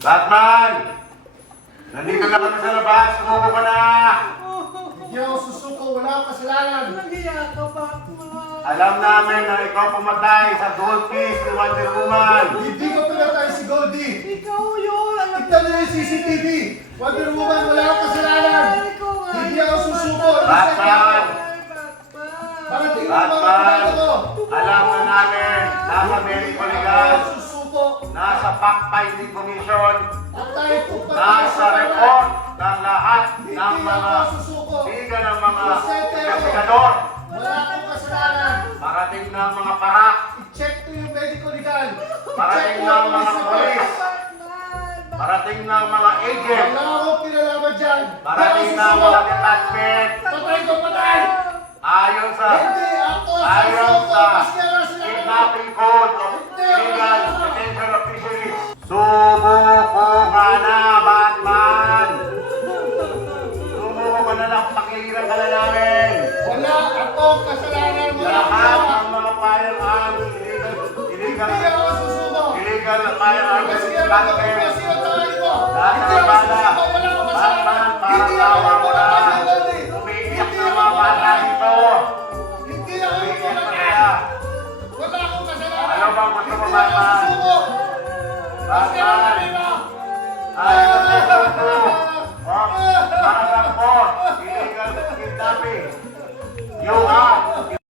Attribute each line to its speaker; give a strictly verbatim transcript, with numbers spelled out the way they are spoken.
Speaker 1: Batman! Nandito na kami sa labas. Sumuko ka na!
Speaker 2: Hindi ako susuko. Wala akong kasalanan.
Speaker 3: Nagiya ka, Batman.
Speaker 1: Alam namin na ikaw pumatay sa gold piece ni Wonder Woman.
Speaker 2: Hindi ko pinatay si Goldie.
Speaker 3: Ikaw yun. Alam
Speaker 2: Tignan niyo yung C C T V. Wonder Woman, wala akong kasalanan.
Speaker 3: Ikaw nga.
Speaker 2: Hindi ako susuko.
Speaker 1: Batman!
Speaker 2: Para tingnan mo mga
Speaker 1: Batman!
Speaker 2: kapatid ko.
Speaker 1: Alam na namin, nasa medical
Speaker 2: Hindi
Speaker 1: legal,
Speaker 2: ako susuko.
Speaker 1: nasa fact-finding commission,
Speaker 2: Patay po patay
Speaker 1: nasa
Speaker 2: sa
Speaker 1: report ng lahat
Speaker 2: Hindi
Speaker 1: ng mga
Speaker 2: ako susuko.
Speaker 1: tiga ng mga investigador.
Speaker 2: Wala akong kasalanan.
Speaker 1: Parating ng mga para,
Speaker 2: I-check to yung medical legal.
Speaker 1: parating
Speaker 2: I-check
Speaker 1: ng
Speaker 2: mo
Speaker 1: mga
Speaker 2: ang
Speaker 1: polis, parating ng mga agent,
Speaker 2: Wala akong pinalaman dyan.
Speaker 1: parating
Speaker 2: Hindi
Speaker 1: ng
Speaker 2: ako
Speaker 1: mga
Speaker 2: susuko.
Speaker 1: detachment,
Speaker 2: Patay ko patay.
Speaker 1: ayon sa
Speaker 2: Hindi ako
Speaker 1: ayon
Speaker 2: susuko.
Speaker 1: sa
Speaker 2: Kasi nga sila.
Speaker 1: Kidnapping Code of Legal Detention of Fisheries. Sumuko ka na, Batman! Sumuko ka na lang, pakiliran ka na namin!
Speaker 2: Wala akong kasalanan. Wala
Speaker 1: Lahat
Speaker 2: akong
Speaker 1: ng mga firearms, illegal, illegal,
Speaker 2: Hindi ako susuko.
Speaker 1: illegal firearms,
Speaker 2: Kasi nga
Speaker 1: illegal
Speaker 2: kasi ang tayo ko.
Speaker 1: lahat
Speaker 2: Hindi
Speaker 1: ng
Speaker 2: ako
Speaker 1: bala.
Speaker 2: susuko. Wala akong kasalanan.
Speaker 1: Batman,
Speaker 2: Hindi
Speaker 1: parang
Speaker 2: ako
Speaker 1: tawa mo na.
Speaker 2: pumatay ng Goldie.
Speaker 1: Umiiyak
Speaker 2: Hindi
Speaker 1: na
Speaker 2: ako
Speaker 1: mga bata
Speaker 2: pumatay.
Speaker 1: dito.
Speaker 2: Hindi ako
Speaker 1: Umiiyak na
Speaker 2: pumatay.
Speaker 1: kaya.
Speaker 2: Wala akong kasalanan.
Speaker 1: Ano bang gusto mo,
Speaker 2: Hindi ako
Speaker 1: Batman?
Speaker 2: susuko. Kasi ang
Speaker 1: Batman!
Speaker 2: tayo ko.
Speaker 1: Ay, nandito ko. Oh, para lang po. Illegal kidnapping. You are